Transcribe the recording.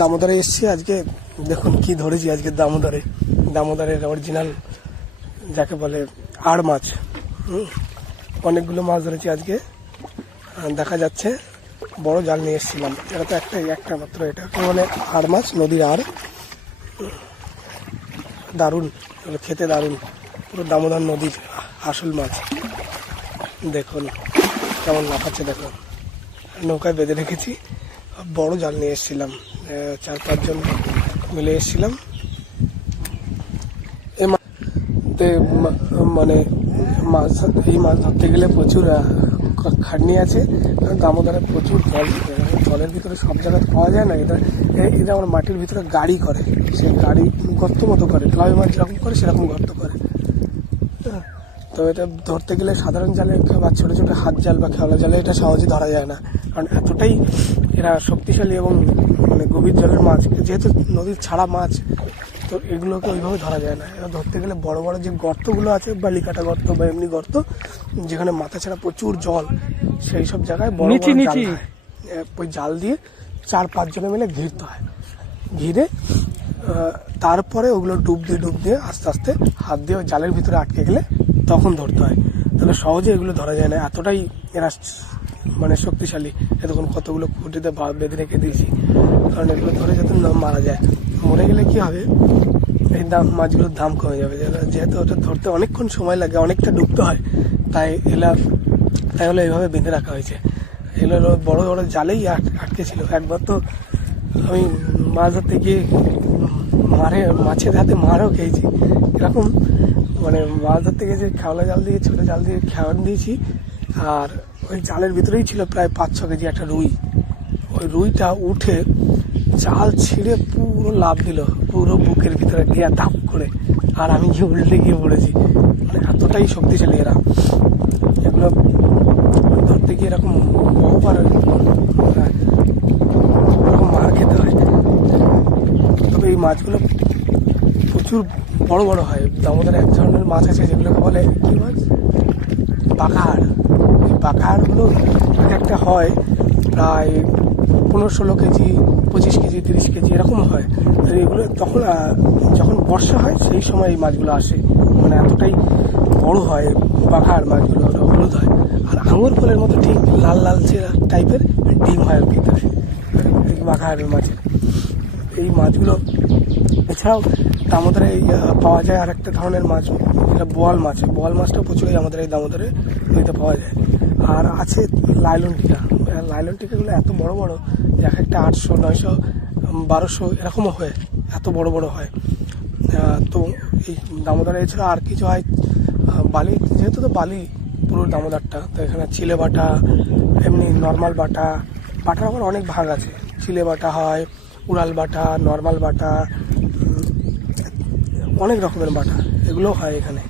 দামোদরে এসছি আজকে। দেখুন কি ধরেছি আজকে দামোদরের অরিজিনাল যাকে বলে আড় মাছ। অনেকগুলো মাছ ধরেছি আজকে, দেখা যাচ্ছে। বড় জাল নিয়ে এসেছিলাম। এটা তো একটা মাত্র, এটা বলে আড় মাছ, নদীর আড়। দারুণ, খেতে দারুণ, পুরো দামোদর নদীর আসল মাছ। দেখুন কেমন লাফাচ্ছে, দেখুন। নৌকায় বেঁধে রেখেছি, বড় জাল নিয়ে এসেছিলাম, 4-5 জন মিলে এসেছিলাম। মানে এই মাছ ধরতে গেলে প্রচুর খাটনি আছে। দামোদরে প্রচুর জল, জলের ভিতরে সব জায়গায় পাওয়া যায় না। এটা আমার মাটির ভিতরে গাড়ি করে, সে গাড়ি গর্ত মতো করে, ক্লাবে মাছ যেরকম করে সেরকম গর্ত করে। তো এটা ধরতে গেলে সাধারণ জালে বা ছোটো ছোটো হাত জাল বা খেওলা জালে এটা সহজে ধরা যায় না, কারণ এতটাই এরা শক্তিশালী এবং মানে গভীর জলের মাছ, যেহেতু নদীর ছাড়া মাছ, তো এগুলোকে ওইভাবে ধরা যায় না। এরা ধরতে গেলে বড় বড় যে গর্তগুলো আছে, বালিকাটা গর্ত বা এমনি গর্ত, যেখানে মাথা ছাড়া প্রচুর জল, সেই সব জায়গায় বড় বড় জাল হয়। ওই জাল দিয়ে 4-5 জনে মিলে ঘিরতে হয়। ঘিরে তারপরে ওগুলো ডুব দিয়ে আস্তে আস্তে হাত দিয়ে ওই জালের ভিতরে আটকে গেলে তখন ধরতে হয়। তাহলে সহজে এগুলো ধরা যায় না, এতটাই এরা মানে শক্তিশালী। এতক্ষণ কতগুলো খুঁটিতে বেঁধে রেখে দিয়েছি, কারণ এগুলো ধরে যাতে না মারা যায়। মরে গেলে কি হবে, এই মাছগুলোর দাম কমে যাবে। যেহেতু ওটা ধরতে অনেকক্ষণ সময় লাগে, অনেকটা ডুবতে হয়, তাই হলো এইভাবে বেঁধে রাখা হয়েছে। এগুলো বড় বড় জালেই আটকে ছিল। একবার তো আমি মাছ ধরতে গিয়ে মাছের হাতে মারও খেয়েছি। এরকম মানে মাছ ধরতে গেছে, খেওলা জাল দিয়ে, ছোটো জাল দিয়ে খেওয়ান দিয়েছি, আর ওই জালের ভিতরেই ছিল প্রায় 5-6 কেজি একটা রুই। ওই রুইটা উঠে জাল ছিঁড়ে পুরো লাফ দিল, পুরো বুকের ভিতরে গিয়ে দাপ করে, আর আমি গিয়ে উল্টে গিয়ে পড়েছি। মানে এতটাই শক্তিশালী এরা। এগুলো ধরতে গিয়ে এরকম বহুবার মার খেতে হয়। তবে এই মাছগুলো প্রচুর বড় বড় হয়। দামোদরে এক ধরনের মাছ আছে যেগুলোকে বলে কি মাছ, বাঘাড়। এই বাঘাড়গুলো একটা হয় প্রায় 15-16 কেজি, 25 কেজি, 30 কেজি এরকম হয়। এগুলো যখন বর্ষা হয় সেই সময় এই মাছগুলো আসে, মানে এতটাই বড় হয় বাঘাড় মাছগুলো। হলুদ হয়, আর আঙুর ফলের মতো ঠিক লাল লাল টাইপের ডিম হয় ভিতরে বাঘাড় মাছের। এই মাছগুলো এছাড়াও দামোদরে পাওয়া যায় আর একটা ধরনের মাছ, যেটা বোয়াল মাছ। বোয়াল মাছটা প্রচুরই আমাদের এই দামোদরে নদীতে পাওয়া যায়। আর আছে লাইলন টিকাগুলো এত বড় বড় যে এক একটা 800, 900, 1200 এরকমও হয়, এত বড় বড় হয়। তো এই দামোদরে এছাড়া আর কিছু হয় বালি, যেহেতু তো বালি পুরো দামোদরটা, তো এখানে চিলে বাটা, এমনি নর্মাল বাটার আবার অনেক ভাগ আছে। চিলে বাটা হয়, উড়াল বাটা, নর্মাল বাটা, অনেক রকমের বাটা, এগুলো হয় এখানে।